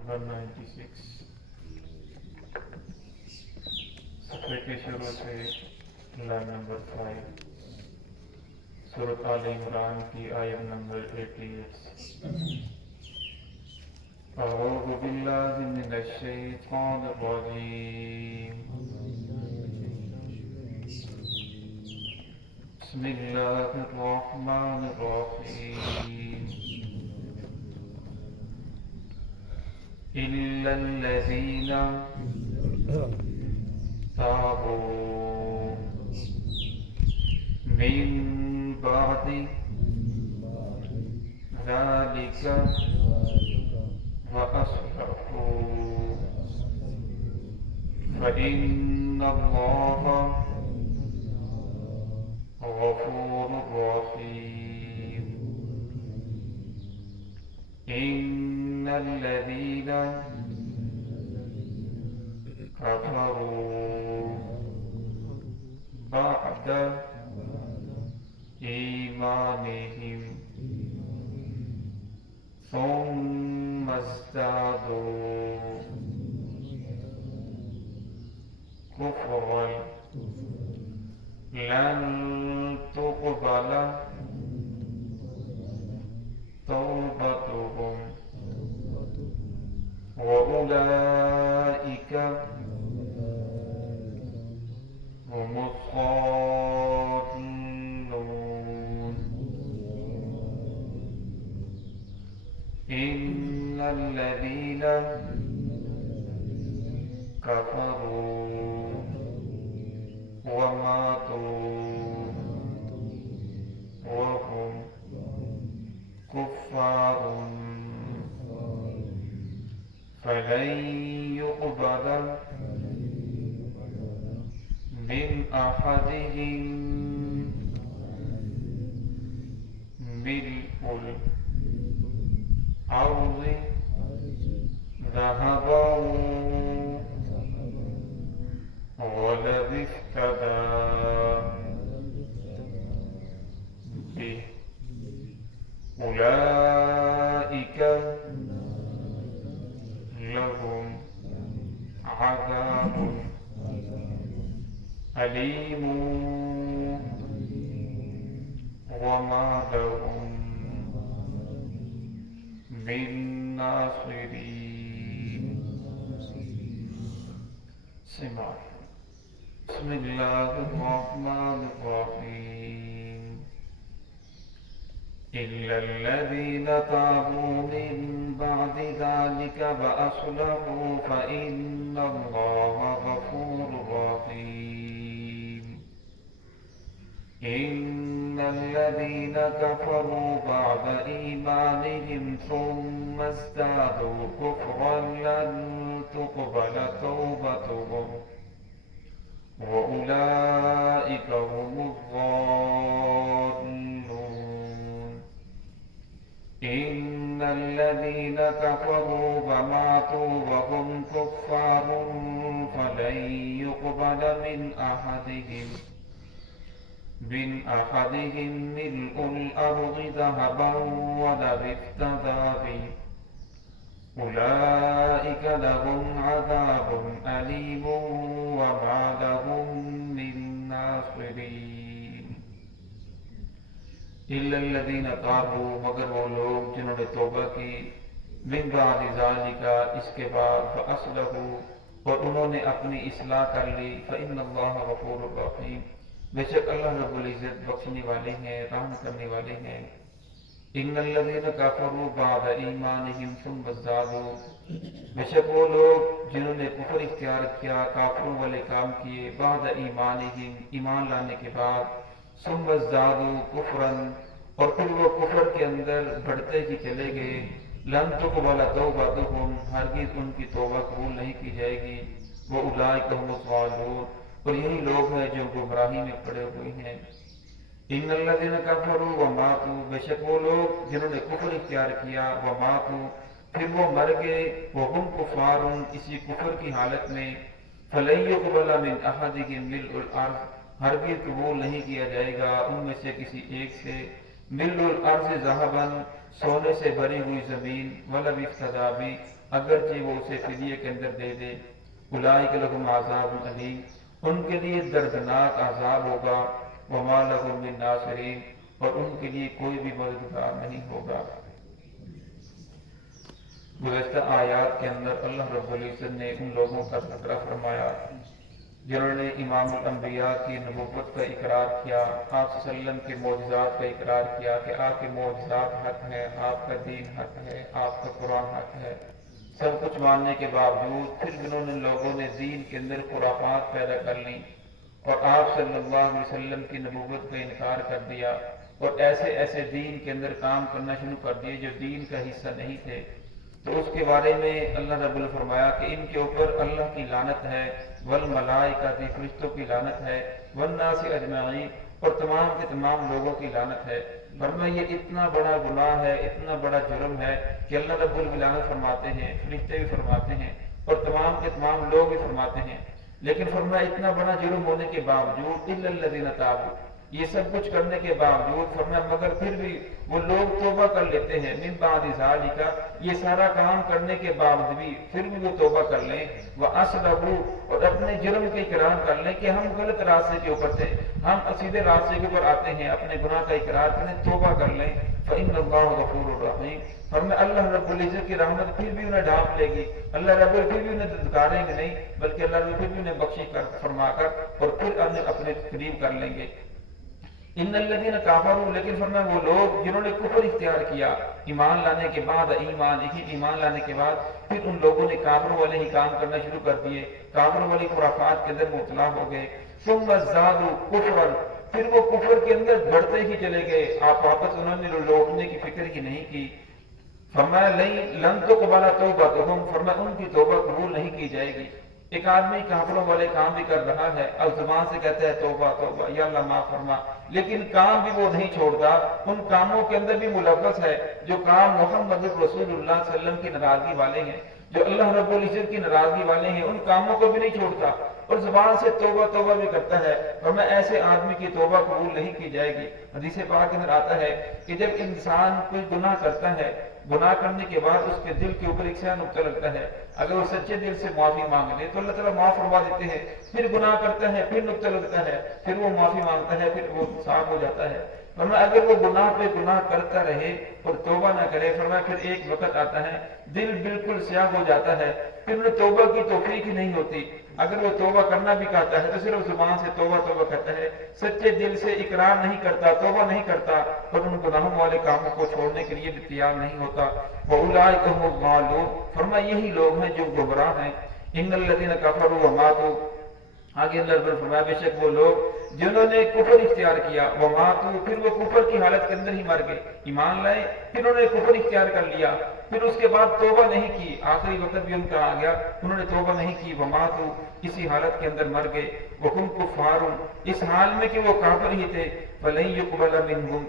Number 96 सफ़े के शुरू से लाइन नंबर 5 सूरत आल इमरान की आयत नंबर 88। अऊज़ु बिल्लाहि मिनश शैतानिर रजीम। बिस्मिल्लाहिर रहमानिर रहीम। इल्लल्लज़ीना ताबू मिन बादि ज़ालिका व अस्लहू फ़इन्नल्लाहा गफ़ूरुर रहीम। इन्नल्लज़ीना कफ़रू बअद ईमानिहिम सुम्मा ज़्दादू कुफ़्रन लन तुक़बल तौबतुहुम व उलाइका हुमुज़ ज़ालिमून। इन्नल्लज़ीना कफ़रू व मातू व हुम कुफ़्फ़ारुन फ़लन युक़बल मिन अहदिहिम मिल्उल अर्ज़ि ज़हबन वलौ इफ्तदा बिही उलाइका लहुम अज़ाबुन अलीमुन वमा लहुम मिन नासिरीन। बिस्मिल्लाहिर्रहमानिर्रहीम। इल्लल्लज़ीना ताबू मिन बअदि ज़ालिका व अस्लहू फ़इन्नल्लाहा गफ़ूरुर रहीम। इन्नल्लज़ीना कफ़रू बअद ईमानिहिम सुम्मा ज़्दादू कुफ़्रन लन तुक़बल तौबतुहुम व उलाइका हुमुज़ ज़ालिमून। इन्नल्लज़ीना कफ़रू व मातू व हुम कुफ़्फ़ारुन फ़लन युक़बल मिन अहदिहिम मिल्उल अर्ज़ि ज़हबन वलौ इफ्तदा बिही उलाइका लहुम अज़ाबुन अलीमुन वमा लहुम मिन नासिरीन। इल्लल्लज़ीना ताबू मगर वो लोग जिन्होंने तौबा की मिन बादि ज़ालिका इसके बाद व अस्लहू और उन्होंने अपनी इस्लाह कर ली फ़इन्नल्लाहा गफ़ूरुर रहीम बेशक अल्लाह रब्बुल इज़्ज़त बख्शने वाले हैं रहम करने वाले हैं। इन्नल्लज़ीना कफ़रू बअद ईमानिहिम सुम्मा ज़्दादू बेशक वो लोग जिन्होंने कुफ्र इख्तियार किया काफिरों वाले काम किए बाद ईमानिहिम ईमान लाने के बाद सुम्मा ज़्दादू कुफ्रन और फिर वो कुफ्र के अंदर बढ़ते ही चले गए। लन तुक़बल तौबतुहुम हरगिज़ उनकी तौबा कबूल नहीं की जाएगी। वो उलाइका हुमुज़ ज़ालिमून और यही लोग हैं जो गुमराही में पड़े हुए हैं। इन्नल्लज़ीना कफ़रू व मातू बेशक वो लोग जिन्होंने कुफ्र इख्तियार किया व मातू फिर वो मर गए वो हुम कुफ़ारुन इसी कुफ्र की हालत में फ़लन युक़बल मिन अहदिहिम मिल्उल अर्ज़ हरगिज़ कबूल नहीं किया जाएगा उनमें से किसी एक से मिल्उल अर्ज़ ज़हबन सोने से भरी हुई जमीन वलब इफ्तदा भी, अगरचे वो उसे फिदिये के अंदर दे दे। उलाइक लहुम अज़ाबुन अलीम, उनके लिए दर्दनाक अजाब होगा। वमा लहुम मिन नासिरीन, और उनके लिए कोई भी मददगार नहीं होगा। गुज़श्ता आयात के अंदर अल्लाह रब्बुल इज़्ज़त ने उन लोगों का तज़किरा फरमाया जिन्होंने इमामुल अंबिया की नबुव्वत का इकरार किया, आप सल्लम के मोजज़ात का इकरार किया कि आपके मोजज़ात हक है, आपका दीन हक है, आपका कुरान हक है। सब कुछ मानने के बावजूद फिर जिन्होंने लोगों ने दीन के अंदर खुराफात पैदा कर ली और आप सल्लल्लाहु अलैहि वसल्लम की नबुव्वत का इनकार कर दिया और ऐसे ऐसे दीन के अंदर काम करना शुरू कर दिए जो दीन का हिस्सा नहीं थे, तो उसके बारे में अल्लाह रब्बुल फरमाया कि इनके ऊपर अल्लाह की लानत है, वल मलाइकाति, फरिश्तों की लानत है, वन नासी अजमाइन, और तमाम के तमाम लोगों की लानत है। फरमाया ये इतना बड़ा गुनाह है, इतना बड़ा जुर्म है कि अल्लाह रब्बुल लानत फरमाते हैं, फरिश्ते भी फरमाते हैं और तमाम के तमाम लोग भी फरमाते हैं। लेकिन फरमाया इतना बड़ा जुर्म होने के बावजूद इल्लल्लज़ीना ताबू, ये सब कुछ करने के बावजूद फरमाया मगर फिर भी वो लोग तौबा कर लेते हैं। मिन बादि ज़ालिका, ये सारा काम करने के बावजूद भी फिर भी वो तौबा कर लें, व असलहू, और अपने जुर्म के इकरार कर लें कि हम गलत रास्ते के ऊपर थे, हम सीधे रास्ते के ऊपर आते हैं, अपने गुनाह का इकरार करें, तौबा कर लें। फ़इन्नल्लाह गफूरुर रहीम, फरमाया अल्लाह रब्बुल इज़्ज़त की रहमत फिर भी उन्हें ढांप लेगी, अल्लाह रब्बुल फिर भी उन्हें धुतकारेंगे नहीं, बल्कि अल्लाह रब्बुल फिर भी उन्हें बख्शिश कर फरमाकर और फिर उन्हें अपने करीब कर लेंगे। इन्नल्लज़ीना काफरू, लेकिन फरमाया वो लोग जिन्होंने कुफर इख्तियार किया ईमान लाने के बाद, ईमान लाने के बाद फिर उन लोगों ने काफरों वाले ही काम करना शुरू कर दिए, काफरों वाली खुराफात के अंदर मुब्तला हो गए। सुम्मा ज़ादू कुफ्रन, फिर वो कुफर के अंदर बढ़ते ही चले गए, आप वापस उन्होंने लौटने की फिक्र ही नहीं की। फरमाया लन तुक़बला तौबतुहुम, फरमाया उनकी तौबा कबूल नहीं की जाएगी। एक आदमी काफिरों वाले काम भी कर रहा है और जुबान से कहता है तौबा तौबा या अल्लाह माफ फरमा, लेकिन काम भी वो नहीं छोड़ता, उन कामों के अंदर भी मुलव्वस है जो काम मोहम्मद रसूलुल्लाह सल्लल्लाहु अलैहि वसल्लम की नाराजगी वाले हैं, जो अल्लाह रब्बुल इज़्ज़त की नाराजगी वाले हैं, उन कामों को भी नहीं छोड़ता और जुबान से तौबा तौबा भी करता है। और मैं ऐसे आदमी की तौबा कबूल नहीं की जाएगी। हदीस पाक के अंदर आता है कि जब इंसान कोई गुनाह करता है, गुनाह करने के बाद उसके दिल के ऊपर एक सया नुक्ता लगता है, अगर वो सच्चे दिल से माफी मांग ले तो अल्लाह ताला माफ फरमा देते हैं। फिर गुनाह करता है, फिर नुक्ता लगता है, फिर वो माफी मांगता है, फिर वो साफ हो जाता है। फरमाया अगर वो गुनाह पे गुनाह करता रहे और तौबा ना करे, फरमाया फिर एक वक्त आता है दिल बिल्कुल स्याह हो जाता है, फिर उन्हें तौबा की तौफीक ही नहीं होती। अगर वो तौबा करना भी चाहता है तो सिर्फ जुबान से तौबा तौबा करता है, सच्चे दिल से इकरार नहीं करता, तौबा नहीं करता और उन गुनाहों वाले कामों को छोड़ने के लिए भी तैयार नहीं होता। वउलाइका हुमुल ज़ालिमून, फरमाया यही लोग हैं जो गुमराह हैं। इन्नल्लज़ीना कफरू व मातू, आगे अल्लाह रब्बुल फरमाया बेशक वो लोग जिन्होंने कुफर इख्तियार किया, व मातू, फिर वो कुफर की हालत के अंदर ही मर गए, ईमान लाए फिर उन्होंने कुफर इख्तियार कर लिया, फिर उसके बाद तौबा नहीं की, आखिरी वक्त भी उनका आ गया, उन्होंने तौबा नहीं की, व मातू, इसी हालत के अंदर मर गए, वहुम कुफ्फारुन, इस हाल में कि वो काफिर ही थे। फलन युक़बला मिनहुम,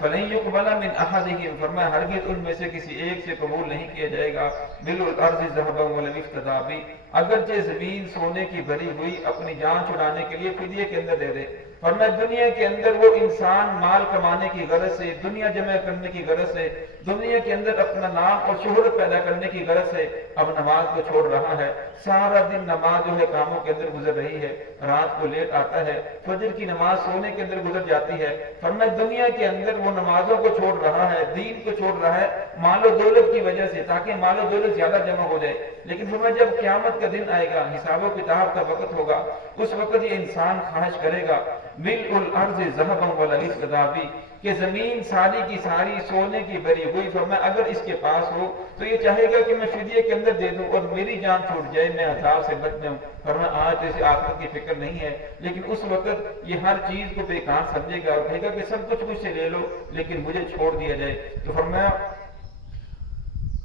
फलन युक़बला मिन अहदिहिम, फरमाया हरगिज़ उनमें से किसी एक से कबूल नहीं किया जाएगा। बिल अर्ज़ि ज़हबन व लम इफ्तदा बि, अगरचे ज़मीन सोने की भरी हुई अपनी जान छुड़ाने के लिए फिदिये के अंदर दे दे। फरमाया दुनिया के अंदर वो इंसान माल कमाने की गरज से, दुनिया जमा करने की गरज से, दुनिया के अंदर अपना नाम और शोहरत पैदा करने की गरज से अब नमाज को छोड़ रहा है, सारा दिन नमाज जो है कामों के अंदर गुजर रही है, रात को लेट आता है, फजर की नमाज सोने के अंदर गुजर जाती है। फरमाया दुनिया के अंदर वो नमाजों को छोड़ रहा है, दीन को छोड़ रहा है मालो दौलत की वजह से, ताकि मालो दौलत ज्यादा जमा हो जाए। लेकिन फरमाया जब क़यामत का दिन आएगा, हिसाबो किताब का वक्त होगा, उस वक्त ये इंसान ख्वाहिश करेगा मिल अर्ज़ ज़हबन व लम इफ्तदा बि, कि जमीन सारी की सारी सोने की भरी हुई, फरमाया अगर इसके पास हो तो ये चाहेगा कि मैं फिदिये के अंदर दे दूं और मेरी जान छूट जाए, मैं अज़ाब से बच जाऊं। फरमाया आज जैसे आखिरत की फिक्र नहीं है, लेकिन उस वक्त ये हर चीज को बेकार समझेगा और कहेगा कि सब कुछ मुझसे ले लो लेकिन मुझे छोड़ दिया जाए। तो फरमाया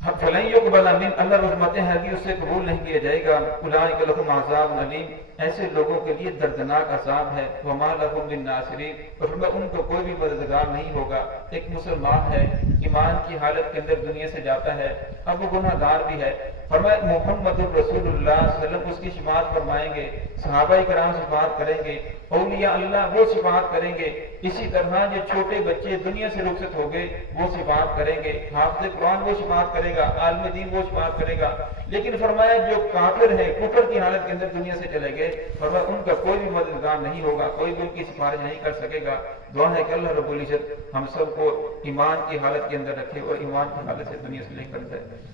फलन युक़बला मिन, अल्लाह रहमतें हैं कि उससे कबूल नहीं किया जाएगा। उलाइका लहुम अज़ाबुन अलीम, ऐसे लोगों के लिए दर्दनाक अज़ाब है। वमा लहुम मिन नासिरीन, और फरमाया उनको कोई भी मददगार नहीं होगा। एक मुसलमान है, ईमान की हालत के अंदर दुनिया से जाता है, अब वो गुनाहगार भी है, فرمایا محمد الرسول اللہ صلی اللہ علیہ وسلم اس کی شفاعت فرمائیں گے، صحابہ کرام شفاعت کریں گے، اولیاء اللہ وہ شفاعت کریں گے، اسی طرح جو چھوٹے بچے دنیا سے رخصت ہو گئے وہ شفاعت کریں گے، حافظ قرآن وہ شفاعت کرے گا، عالم دین وہ شفاعت کرے گا۔ لیکن فرمایا جو کافر ہیں، کفر کی حالت کے اندر دنیا سے چلے گئے، فرمایا ان کا کوئی بھی مددگار نہیں ہوگا، کوئی بھی ان کی سفارش نہیں کر سکے گا۔ دعا ہے کہ اللہ رب العزت ہم سب کو ایمان کی حالت کے اندر رکھے اور ایمان کی حالت سے دنیا سے لے کر جائے۔